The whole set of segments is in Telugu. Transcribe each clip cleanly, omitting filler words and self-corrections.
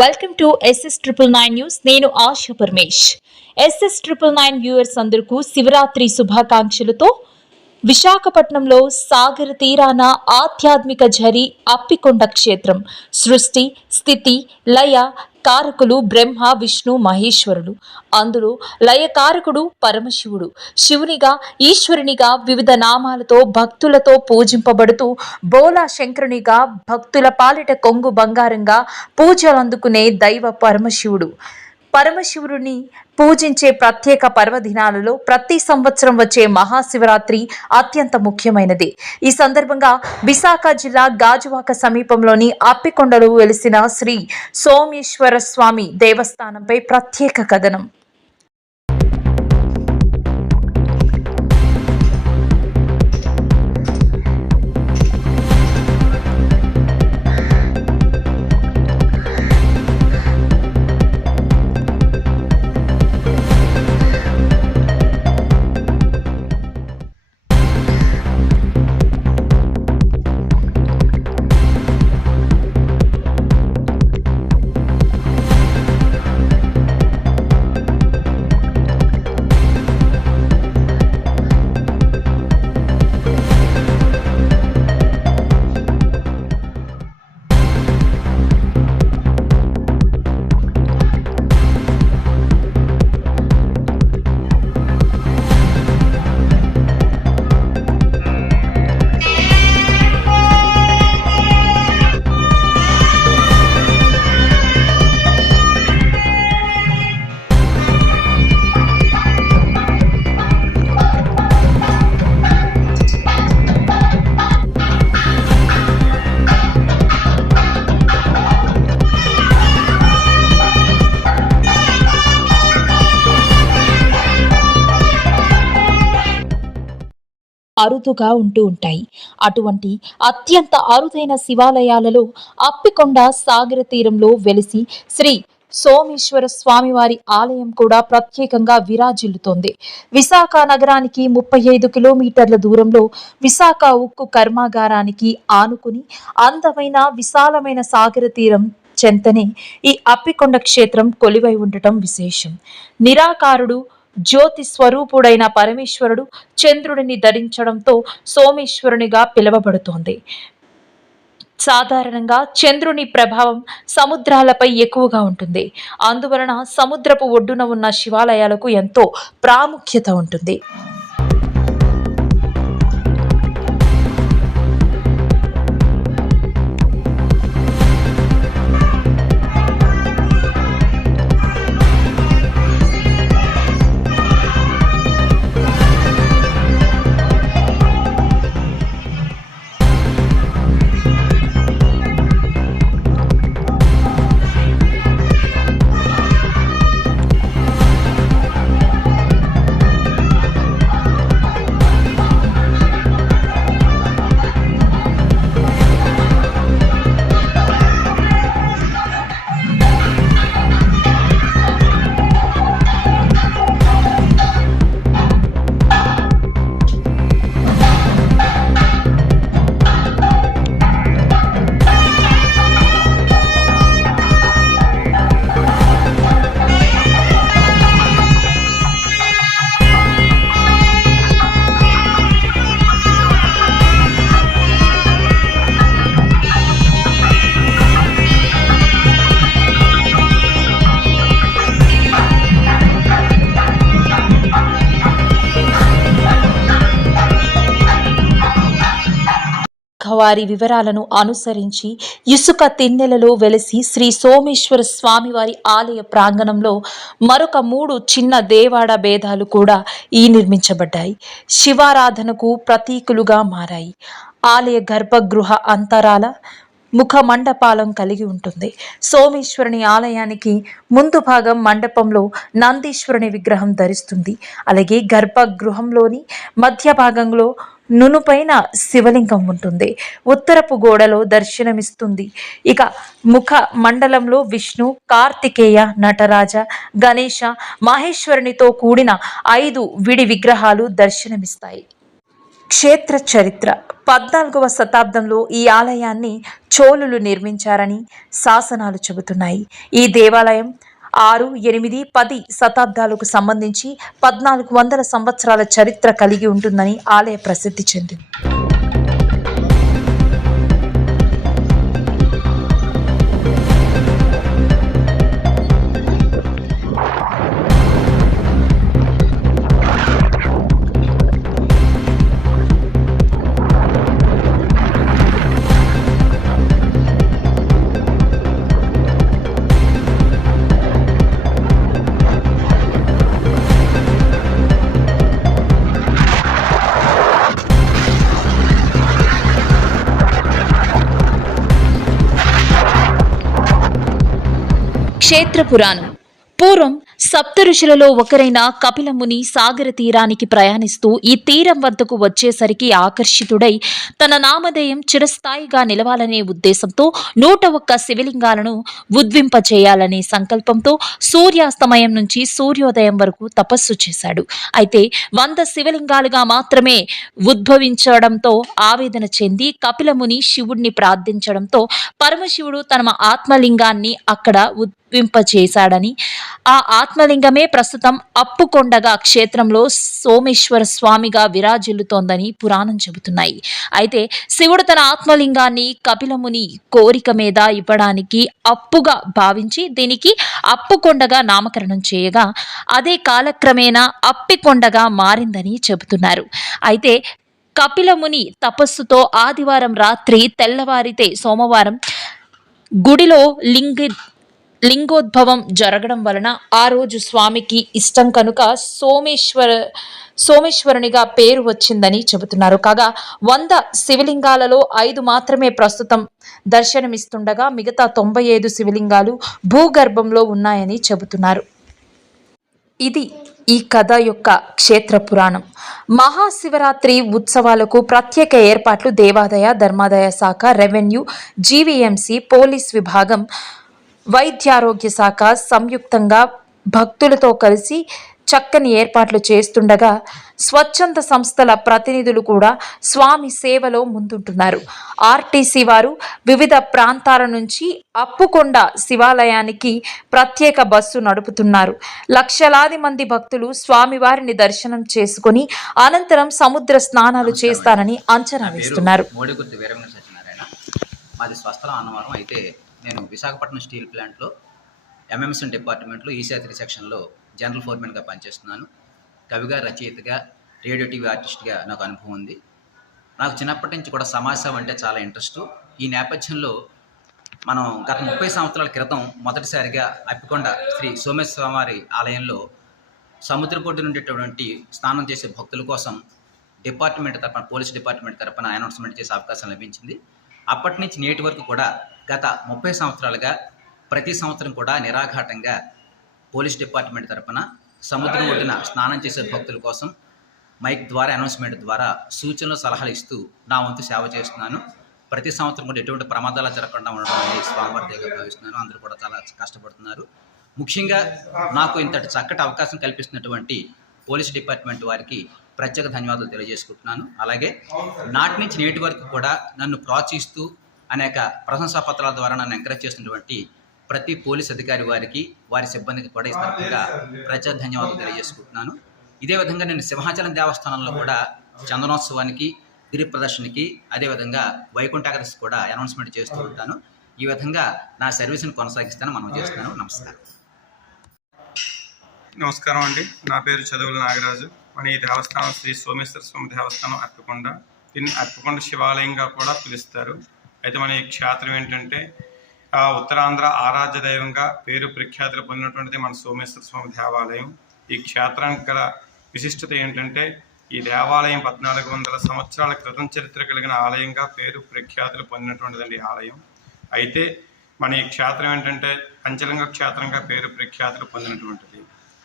Welcome to SS999 news. నేను ఆశా పరమేష్. SS999 వ్యూవర్స్ అందరికీ శివరాత్రి శుభాకాంక్షలతో విశాఖపట్నంలో సాగర తీరాన ఆధ్యాత్మిక ఝరి అప్పికొండ క్షేత్రం సృష్టి స్థితి లయ కారకులు బ్రహ్మ విష్ణు మహేశ్వరులు. అందులో లయకారకుడు పరమశివుడు. శివునిగా ఈశ్వరునిగా వివిధ నామాలతో భక్తులతో పూజింపబడుతూ బోలా శంకరునిగా భక్తుల పాలిట కొంగు బంగారంగా పూజలు అందుకునే దైవ పరమశివుడు. పరమశివుడిని పూజించే ప్రత్యేక పర్వదినాలలో ప్రతి సంవత్సరం వచ్చే మహాశివరాత్రి అత్యంత ముఖ్యమైనది. ఈ సందర్భంగా విశాఖ జిల్లా గాజువాక సమీపంలోని అప్పికొండలో వెలిసిన శ్రీ సోమేశ్వర స్వామి దేవస్థానంపై ప్రత్యేక కథనం. అరుదుగా ఉంటూ ఉంటాయి. అటువంటి అత్యంత అరుదైన శివాలయాలలో అప్పికొండ సాగర తీరంలో వెలిసి శ్రీ సోమేశ్వర స్వామివారి ఆలయం కూడా ప్రత్యేకంగా విరాజిల్లుతోంది. విశాఖ నగరానికి 35 కిలోమీటర్ల దూరంలో విశాఖ ఉక్కు కర్మాగారానికి ఆనుకుని అందమైన విశాలమైన సాగర తీరం చెంతనే ఈ అప్పికొండ క్షేత్రం కొలువై ఉండటం విశేషం. నిరాకారుడు జ్యోతి స్వరూపుడైన పరమేశ్వరుడు చంద్రుడిని ధరించడంతో సోమేశ్వరునిగా పిలువబడుతోంది. సాధారణంగా చంద్రుని ప్రభావం సముద్రాలపై ఎక్కువగా ఉంటుంది. అందువలన సముద్రపు ఒడ్డున ఉన్న శివాలయాలకు ఎంతో ప్రాముఖ్యత ఉంటుంది. వారి వివరాలను అనుసరించి ఇసుక తిన్నెలలో వెలిసి శ్రీ సోమేశ్వర స్వామివారి ఆలయ ప్రాంగణంలో మరొక 3 చిన్న దేవాడ భేదాలు కూడా నిర్మించబడ్డాయి. శివారాధనకు ప్రతీకులుగా మారాయి. ఆలయ గర్భగృహ అంతరాల ముఖ మండపాలం కలిగి ఉంటుంది. సోమేశ్వరుని ఆలయానికి ముందు భాగం మండపంలో నందీశ్వరుని విగ్రహం ధరిస్తుంది. అలాగే గర్భగృహంలోని మధ్య భాగంలో నునుపైన శివలింగం ఉంటుంది. ఉత్తరపు గోడలో దర్శనమిస్తుంది. ఇక ముఖ మండలంలో విష్ణు, కార్తికేయ, నటరాజ, గణేశ, మహేశ్వరునితో కూడిన 5 విడి విగ్రహాలు దర్శనమిస్తాయి. క్షేత్ర చరిత్ర 14వ శతాబ్దంలో ఈ ఆలయాన్ని చోళులు నిర్మించారని శాసనాలు చెబుతున్నాయి. ఈ దేవాలయం 6, 8, 10 శతాబ్దాలకు సంబంధించి 1400 సంవత్సరాల చరిత్ర కలిగి ఉంటుందని ఆలయ ప్రసిద్ధి చెందింది. క్షేత్ర పురాణం. పూర్వం సప్త ఋషులలో ఒకరైన కపిల ముని సాగర తీరానికి ప్రయాణిస్తూ ఈ తీరం వద్దకు వచ్చేసరికి ఆకర్షితుడై తన నామధేయం చిరస్థాయిగా నిలవాలనే ఉద్దేశంతో 101 శివలింగాలను ఉద్వింపచేయాలనే సంకల్పంతో సూర్యాస్తమయం నుంచి సూర్యోదయం వరకు తపస్సు చేశాడు. అయితే 100 శివలింగాలుగా మాత్రమే ఉద్భవించడంతో ఆవేదన చెంది కపిల ముని శివుడిని ప్రార్థించడంతో పరమశివుడు తన ఆత్మలింగాన్ని అక్కడ ఉద్వింపచేశాడని, ఆ ఆత్మలింగమే ప్రస్తుతం అప్పుకొండగా క్షేత్రంలో సోమేశ్వర స్వామిగా విరాజిల్లుతోందని పురాణం చెబుతున్నాయి. అయితే శివుడు తన ఆత్మలింగాన్ని కపిలముని కోరిక మీద ఇవ్వడానికి అప్పుగా భావించి దీనికి అప్పుకొండగా నామకరణం చేయగా అదే కాలక్రమేణా అప్పికొండగా మారిందని చెబుతున్నారు. అయితే కపిలముని తపస్సుతో ఆదివారం రాత్రి తెల్లవారితే సోమవారం గుడిలో లింగోద్భవం జరగడం వలన ఆ రోజు స్వామికి ఇష్టం కనుక సోమేశ్వరునిగా పేరు వచ్చిందని చెబుతున్నారు. కాగా 100 శివలింగాలలో 5 మాత్రమే ప్రస్తుతం దర్శనమిస్తుండగా మిగతా 95 శివలింగాలు భూగర్భంలో ఉన్నాయని చెబుతున్నారు. ఇది ఈ కథ యొక్క క్షేత్ర పురాణం. మహాశివరాత్రి ఉత్సవాలకు ప్రత్యేక ఏర్పాట్లు దేవాదాయ ధర్మాదాయ శాఖ, రెవెన్యూ, జీవీఎంసీ, పోలీస్ విభాగం, వైద్యారోగ్య శాఖ సంయుక్తంగా భక్తులతో కలిసి చక్కని ఏర్పాట్లు చేస్తుండగా స్వచ్ఛంద సంస్థల ప్రతినిధులు కూడా స్వామి సేవలో ముందుంటున్నారు. ఆర్టీసీ వారు వివిధ ప్రాంతాల నుంచి అప్పుకొండ శివాలయానికి ప్రత్యేక బస్సు నడుపుతున్నారు. లక్షలాది మంది భక్తులు స్వామివారిని దర్శనం చేసుకుని అనంతరం సముద్ర స్నానాలు చేస్తారని అంచనా వేస్తున్నారు. నేను విశాఖపట్నం స్టీల్ ప్లాంట్లో ఎంఎంసీ డిపార్ట్మెంట్లో ఈశాత్రి సెక్షన్లో జనరల్ ఫోర్మెన్గా పనిచేస్తున్నాను. కవిగా, రచయితగా, రేడియో టీవీ ఆర్టిస్ట్గా నాకు అనుభవం ఉంది. నాకు చిన్నప్పటి నుంచి కూడా సమాజ సేవ అంటే చాలా ఇంట్రెస్టు. ఈ నేపథ్యంలో మనం గత 30 సంవత్సరాల క్రితం మొదటిసారిగా అప్పికొండ శ్రీ సోమేశ్వర వారి ఆలయంలో సముద్రపొడ్డు నుండేటువంటి స్నానం చేసే భక్తుల కోసం డిపార్ట్మెంట్ తరపున, పోలీస్ డిపార్ట్మెంట్ తరపున అనౌన్స్మెంట్ చేసే అవకాశం లభించింది. అప్పటి నుంచి నేటి వరకు కూడా గత 30 సంవత్సరాలుగా ప్రతి సంవత్సరం కూడా నిరాఘాటంగా పోలీస్ డిపార్ట్మెంట్ తరపున సముద్రం ఒడ్డున స్నానం చేసే భక్తుల కోసం మైక్ ద్వారా, అనౌన్స్మెంట్ ద్వారా సూచనలు, సలహాలు ఇస్తూ నా వంతు సేవ చేస్తున్నాను. ప్రతి సంవత్సరం కూడా ఎటువంటి ప్రమాదాలు జరగకుండా ఉండడం అనేది స్వామివారి దగ్గర భావిస్తున్నాను. అందరూ కూడా చాలా కష్టపడుతున్నారు. ముఖ్యంగా నాకు ఇంతటి చక్కటి అవకాశం కల్పిస్తున్నటువంటి పోలీస్ డిపార్ట్మెంట్ వారికి ప్రత్యేక ధన్యవాదాలు తెలియజేసుకుంటున్నాను. అలాగే నాటి నుంచి నేటి వరకు కూడా నన్ను ప్రోత్సహిస్తూ అనేక ప్రశంసా పత్రాల ద్వారా నన్ను ఎంకరేజ్ చేస్తున్నటువంటి ప్రతి పోలీస్ అధికారి వారికి, వారి సిబ్బందికి కూడా ఈ సందర్భంగా ప్రత్యేక ధన్యవాదాలు తెలియజేసుకుంటున్నాను. ఇదే విధంగా నేను సింహాచలం దేవస్థానంలో కూడా చందనోత్సవానికి, గిరి ప్రదర్శనకి, అదేవిధంగా వైకుంఠ ఏకాదశి కూడా అనౌన్స్మెంట్ చేస్తూ ఉంటాను. ఈ విధంగా నా సర్వీస్ని కొనసాగిస్తాను. మనం చేస్తున్నాను. నమస్కారం అండి. నా పేరు చదువుల నాగరాజు. మన ఈ దేవస్థానం శ్రీ సోమేశ్వర స్వామి దేవస్థానం అప్పికొండ. దీన్ని అప్పికొండ శివాలయంగా కూడా పిలుస్తారు. అయితే మన ఈ క్షేత్రం ఏంటంటే ఉత్తరాంధ్ర ఆరాధ్య దైవంగా పేరు ప్రఖ్యాతులు పొందినటువంటిది మన సోమేశ్వర స్వామి దేవాలయం. ఈ క్షేత్రానికి గల విశిష్టత ఏంటంటే ఈ దేవాలయం 1400 సంవత్సరాల క్రితం చరిత్ర కలిగిన ఆలయంగా పేరు ప్రఖ్యాతులు పొందినటువంటిదండి ఆలయం. అయితే మన ఈ క్షేత్రం ఏంటంటే పంచలింగ క్షేత్రంగా పేరు ప్రఖ్యాతులు పొందినటువంటిది.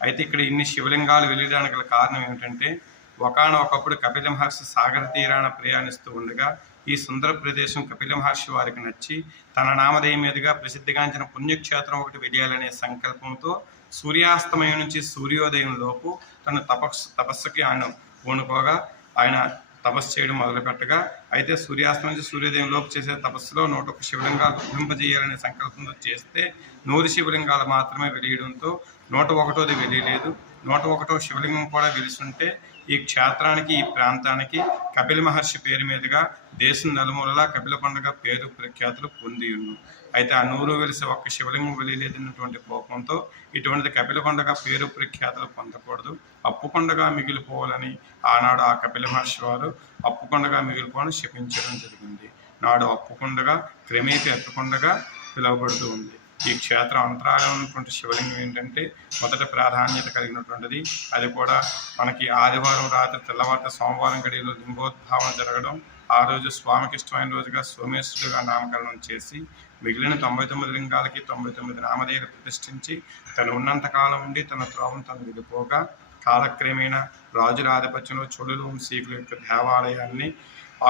అయితే ఇక్కడ ఇన్ని శివలింగాలు వెలియడానికి గల కారణం ఏమిటంటే ఒకనొకప్పుడు కపిల మహర్షి సాగర తీరాన ప్రయాణిస్తూ ఉండగా ఈ సుందర ప్రదేశం కపిల మహర్షి వారికి నచ్చి తన నామధేయం మీదుగా ప్రసిద్ధిగాంచిన పుణ్యక్షేత్రం ఒకటి వెలియాలనే సంకల్పంతో సూర్యాస్తమయం నుంచి సూర్యోదయం లోపు తన తపస్సుకి ఆయన పూనుకోగా ఆయన తపస్సు చేయడం మొదలుపెట్టగా, అయితే సూర్యాస్తం నుంచి సూర్యోదయం లోపు చేసే తపస్సులో 101 శివలింగాలు ఉద్భవింపజేయాలనే సంకల్పంతో చేస్తే 100 శివలింగాలు మాత్రమే వెలియడంతో 101ది వెలియలేదు. 101వ శివలింగం కూడా వెలిసుంటే ఈ క్షేత్రానికి, ఈ ప్రాంతానికి కపిల మహర్షి పేరు మీదుగా దేశం నలుమూలలా కపిల పండుగ పేరు ప్రఖ్యాతులు పొంది ఉన్ను. అయితే ఆ 100 వెలిసి ఒక్క శివలింగం వెలియలేదన్నటువంటి కోపంతో ఇటువంటి కపిల పండుగ పేరు ప్రఖ్యాతులు పొందకూడదు, అప్పుకొండగా మిగిలిపోవాలని ఆనాడు ఆ కపిల మహర్షి వారు అప్పుకొండగా మిగిలిపోవాలని శపించడం జరిగింది. నాడు అప్పుకొండగా క్రమేపీ అప్పుకొండగా పిలువబడుతూ ఉంది. ఈ క్షేత్ర అంతరాలో ఉన్నటువంటి శివలింగం ఏంటంటే మొదట ప్రాధాన్యత కలిగినటువంటిది. అది కూడా మనకి ఆదివారం రాత్రి తెల్లవారుత సోమవారం గడియలో లింగోద్భావన జరగడం, ఆ రోజు స్వామికి ఇష్టమైన రోజుగా సోమేశ్వరుడిగా నామకరణం చేసి మిగిలిన 99 లింగాలకి 99 నామధేయులు ప్రతిష్ఠించి తను ఉన్నంతకాలం ఉండి తన త్రోవను తను వెళ్ళిపోగా కాలక్రమేణా రాజుల ఆధిపత్యంలో చోళుల వంశీకుల యొక్క దేవాలయాన్ని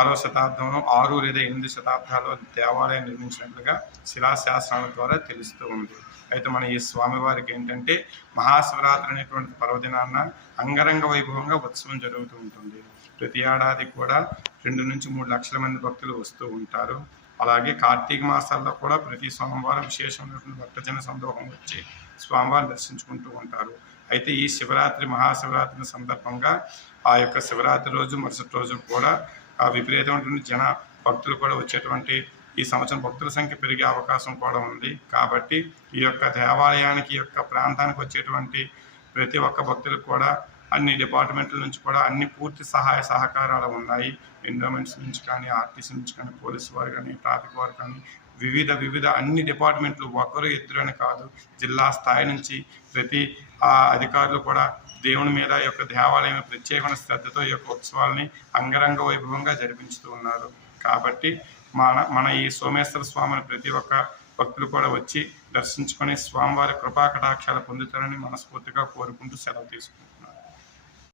6వ శతాబ్దంలో 6 లేదా 8 శతాబ్దాల్లో దేవాలయం నిర్మించినట్లుగా శిలాశాసనాల ద్వారా తెలుస్తూ ఉంది. అయితే మన ఈ స్వామివారికి ఏంటంటే మహాశివరాత్రి అనేటువంటి పర్వదినాన్న అంగరంగ వైభవంగా ఉత్సవం జరుగుతూ ఉంటుంది. ప్రతి ఏడాది కూడా 2 నుంచి 3 లక్షల మంది భక్తులు వస్తూ ఉంటారు. అలాగే కార్తీక మాసాల్లో కూడా ప్రతి సోమవారం విశేషమైనటువంటి భక్తజన సందోహం వచ్చి స్వామివారిని దర్శించుకుంటూ ఉంటారు. అయితే ఈ శివరాత్రి, మహాశివరాత్రి సందర్భంగా ఆ యొక్క శివరాత్రి రోజు మరుసటి రోజు కూడా విపరీతమైనటువంటి జన భక్తులు కూడా వచ్చేటువంటి ఈ సంవత్సరం భక్తుల సంఖ్య పెరిగే అవకాశం కూడా ఉంది. కాబట్టి ఈ యొక్క దేవాలయానికి, యొక్క ప్రాంతానికి వచ్చేటువంటి ప్రతి ఒక్క భక్తులకు కూడా అన్ని డిపార్ట్మెంట్ల నుంచి కూడా అన్ని పూర్తి సహాయ సహకారాలు ఉన్నాయి. ఎండోమెంట్స్ నుంచి కానీ, ఆర్టీసీ నుంచి కానీ, పోలీసు వారు కానీ, ట్రాఫిక్ వారు కానీ, వివిధ అన్ని డిపార్ట్మెంట్లు, ఒకరు ఇద్దరు అని కాదు, జిల్లా స్థాయి నుంచి ప్రతి అధికారులు కూడా దేవుని మీద, యొక్క దేవాలయం ప్రత్యేకమైన శ్రద్ధతో ఈ యొక్క ఉత్సవాలని అంగరంగ వైభవంగా జరిపించుతూ ఉన్నారు. కాబట్టి మన ఈ సోమేశ్వర స్వామిని ప్రతి ఒక్క భక్తులు కూడా వచ్చి దర్శించుకొని స్వామివారి కృపా కటాక్షాలు పొందుతారని మనస్ఫూర్తిగా కోరుకుంటూ సెలవు తీసుకుంటున్నాను.